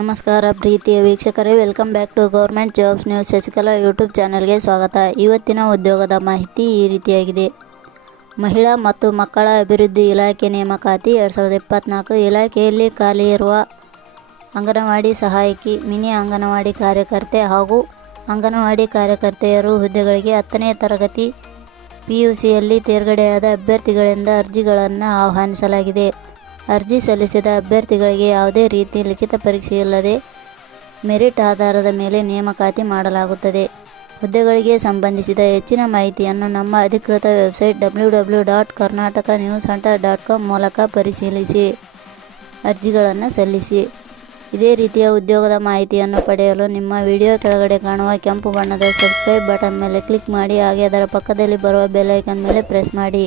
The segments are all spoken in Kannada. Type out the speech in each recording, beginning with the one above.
ನಮಸ್ಕಾರ ಪ್ರೀತಿಯ ವೀಕ್ಷಕರೇ welcome back to government jobs news Shashikala YouTube ಚಾನಲ್ಗೆ ಸ್ವಾಗತ. ಇವತ್ತಿನ ಉದ್ಯೋಗದ ಮಾಹಿತಿ ಈ ರೀತಿಯಾಗಿದೆ. ಮಹಿಳಾ ಮತ್ತು ಮಕ್ಕಳ ಅಭಿವೃದ್ಧಿ ಇಲಾಖೆ ನೇಮಕಾತಿ ಎರಡು ಸಾವಿರದ ಇಪ್ಪತ್ತ್ನಾಲ್ಕು ಇಲಾಖೆಯಲ್ಲಿ ಖಾಲಿ ಇರುವ ಅಂಗನವಾಡಿ ಸಹಾಯಕಿ, ಮಿನಿ ಅಂಗನವಾಡಿ ಕಾರ್ಯಕರ್ತೆ ಹಾಗೂ ಅಂಗನವಾಡಿ ಕಾರ್ಯಕರ್ತೆಯರು ಹುದ್ದೆಗಳಿಗೆ ಹತ್ತನೇ ತರಗತಿ ಪಿ ಯು ಸಿಯಲ್ಲಿ ತೇರ್ಗಡೆಯಾದ ಅಭ್ಯರ್ಥಿಗಳಿಂದ ಅರ್ಜಿಗಳನ್ನು ಆಹ್ವಾನಿಸಲಾಗಿದೆ. ಅರ್ಜಿ ಸಲ್ಲಿಸಿದ ಅಭ್ಯರ್ಥಿಗಳಿಗೆ ಯಾವುದೇ ರೀತಿ ಲಿಖಿತ ಪರೀಕ್ಷೆ ಇಲ್ಲದೆ ಮೆರಿಟ್ ಆಧಾರದ ಮೇಲೆ ನೇಮಕಾತಿ ಮಾಡಲಾಗುತ್ತದೆ. ಹುದ್ದೆಗಳಿಗೆ ಸಂಬಂಧಿಸಿದ ಹೆಚ್ಚಿನ ಮಾಹಿತಿಯನ್ನು ನಮ್ಮ ಅಧಿಕೃತ website W W dot Karnataka news dot com ಮೂಲಕ ಪರಿಶೀಲಿಸಿ, ಅರ್ಜಿಗಳನ್ನು ಸಲ್ಲಿಸಿ. ಇದೇ ರೀತಿಯ ಉದ್ಯೋಗದ ಮಾಹಿತಿಯನ್ನು ಪಡೆಯಲು ನಿಮ್ಮ ವಿಡಿಯೋ ಕೆಳಗಡೆ ಕಾಣುವ ಕೆಂಪು ಬಣ್ಣದ ಸಬ್ಸ್ಕ್ರೈಬ್ ಬಟನ್ ಮೇಲೆ ಕ್ಲಿಕ್ ಮಾಡಿ, ಹಾಗೆ ಅದರ ಪಕ್ಕದಲ್ಲಿ ಬರುವ ಬೆಲ್ ಐಕನ್ ಮೇಲೆ ಪ್ರೆಸ್ ಮಾಡಿ.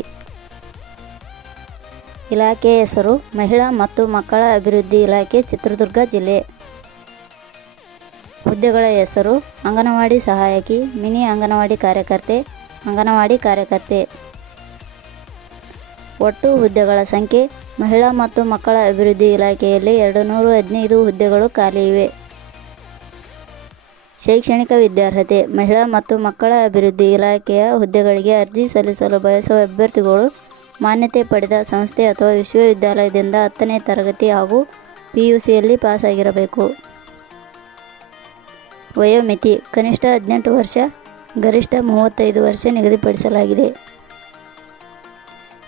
ಇಲಾಖೆ ಹೆಸರು ಮಹಿಳಾ ಮತ್ತು ಮಕ್ಕಳ ಅಭಿವೃದ್ಧಿ ಇಲಾಖೆ, ಚಿತ್ರದುರ್ಗ ಜಿಲ್ಲೆ. ಹುದ್ದೆಗಳ ಹೆಸರು ಅಂಗನವಾಡಿ ಸಹಾಯಕಿ, ಮಿನಿ ಅಂಗನವಾಡಿ ಕಾರ್ಯಕರ್ತೆ ಅಂಗನವಾಡಿ ಕಾರ್ಯಕರ್ತೆ. ಒಟ್ಟು ಹುದ್ದೆಗಳ ಸಂಖ್ಯೆ ಮಹಿಳಾ ಮತ್ತು ಮಕ್ಕಳ ಅಭಿವೃದ್ಧಿ ಇಲಾಖೆಯಲ್ಲಿ ಎರಡು ನೂರು ಹದಿನೈದು ಹುದ್ದೆಗಳು ಖಾಲಿ ಇವೆ. ಶೈಕ್ಷಣಿಕ ವಿದ್ಯಾರ್ಹತೆ ಮಹಿಳಾ ಮತ್ತು ಮಕ್ಕಳ ಅಭಿವೃದ್ಧಿ ಇಲಾಖೆಯ ಹುದ್ದೆಗಳಿಗೆ ಅರ್ಜಿ ಸಲ್ಲಿಸಲು ಬಯಸುವ ಅಭ್ಯರ್ಥಿಗಳು ಮಾನ್ಯತೆ ಪಡೆದ ಸಂಸ್ಥೆ ಅಥವಾ ವಿಶ್ವವಿದ್ಯಾಲಯದಿಂದ ಹತ್ತನೇ ತರಗತಿ ಹಾಗೂ ಪಿ ಯು ಸಿಯಲ್ಲಿ ಪಾಸಾಗಿರಬೇಕು. ವಯೋಮಿತಿ, ಕನಿಷ್ಠ ಹದಿನೆಂಟು ವರ್ಷ, ಗರಿಷ್ಠ ಮೂವತ್ತೈದು ವರ್ಷ ನಿಗದಿಪಡಿಸಲಾಗಿದೆ.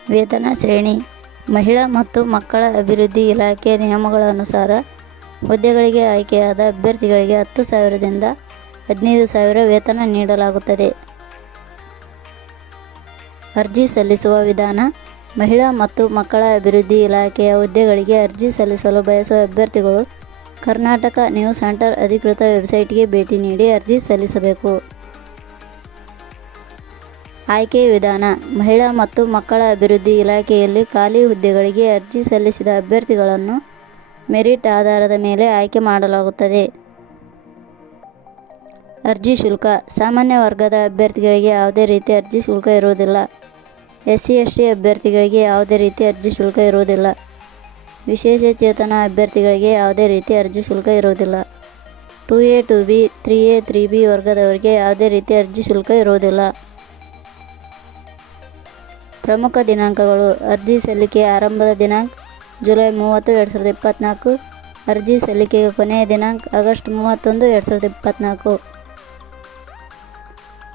ವೇತನ ಶ್ರೇಣಿ, ಮಹಿಳಾ ಮತ್ತು ಮಕ್ಕಳ ಅಭಿವೃದ್ಧಿ ಇಲಾಖೆ ನಿಯಮಗಳ ಅನುಸಾರ ಹುದ್ದೆಗಳಿಗೆ ಆಯ್ಕೆಯಾದ ಅಭ್ಯರ್ಥಿಗಳಿಗೆ ಹತ್ತು ಸಾವಿರದಿಂದ ಹದಿನೈದು ಸಾವಿರ ವೇತನ ನೀಡಲಾಗುತ್ತದೆ. ಅರ್ಜಿ ಸಲ್ಲಿಸುವ ವಿಧಾನ. ಮಹಿಳಾ ಮತ್ತು ಮಕ್ಕಳ ಅಭಿವೃದ್ಧಿ ಇಲಾಖೆಯ ಹುದ್ದೆಗಳಿಗೆ ಅರ್ಜಿ ಸಲ್ಲಿಸಲು ಬಯಸುವ ಅಭ್ಯರ್ಥಿಗಳು ಕರ್ನಾಟಕ ನ್ಯೂಸ್ ಸೆಂಟರ್ ಅಧಿಕೃತ ವೆಬ್ಸೈಟ್ಗೆ ಭೇಟಿ ನೀಡಿ ಅರ್ಜಿ ಸಲ್ಲಿಸಬೇಕು. ಆಯ್ಕೆ ವಿಧಾನ. ಮಹಿಳಾ ಮತ್ತು ಮಕ್ಕಳ ಅಭಿವೃದ್ಧಿ ಇಲಾಖೆಯಲ್ಲಿ ಖಾಲಿ ಹುದ್ದೆಗಳಿಗೆ ಅರ್ಜಿ ಸಲ್ಲಿಸಿದ ಅಭ್ಯರ್ಥಿಗಳನ್ನು ಮೆರಿಟ್ ಆಧಾರದ ಮೇಲೆ ಆಯ್ಕೆ ಮಾಡಲಾಗುತ್ತದೆ. ಅರ್ಜಿ ಶುಲ್ಕ. ಸಾಮಾನ್ಯ ವರ್ಗದ ಅಭ್ಯರ್ಥಿಗಳಿಗೆ ಯಾವುದೇ ರೀತಿ ಅರ್ಜಿ ಶುಲ್ಕ ಇರುವುದಿಲ್ಲ. ಎಸ್ ಸಿ ಎಸ್ ಟಿ ಅಭ್ಯರ್ಥಿಗಳಿಗೆ ಯಾವುದೇ ರೀತಿ ಅರ್ಜಿ ಶುಲ್ಕ ಇರುವುದಿಲ್ಲ. ವಿಶೇಷ ಚೇತನ ಅಭ್ಯರ್ಥಿಗಳಿಗೆ ಯಾವುದೇ ರೀತಿ ಅರ್ಜಿ ಶುಲ್ಕ ಇರುವುದಿಲ್ಲ. Two A, two B, three A, three B ವರ್ಗದವರಿಗೆ ಯಾವುದೇ ರೀತಿ ಅರ್ಜಿ ಶುಲ್ಕ ಇರುವುದಿಲ್ಲ. ಪ್ರಮುಖ ದಿನಾಂಕಗಳು. ಅರ್ಜಿ ಸಲ್ಲಿಕೆ ಆರಂಭದ ದಿನಾಂಕ ಜುಲೈ ಮೂವತ್ತು, ಎರಡು ಸಾವಿರದ ಇಪ್ಪತ್ತ್ನಾಲ್ಕು ಅರ್ಜಿ ಸಲ್ಲಿಕೆಗೆ ಕೊನೆಯ ದಿನಾಂಕ ಆಗಸ್ಟ್ ಮೂವತ್ತೊಂದು, ಎರಡು ಸಾವಿರದ ಇಪ್ಪತ್ತ್ನಾಲ್ಕು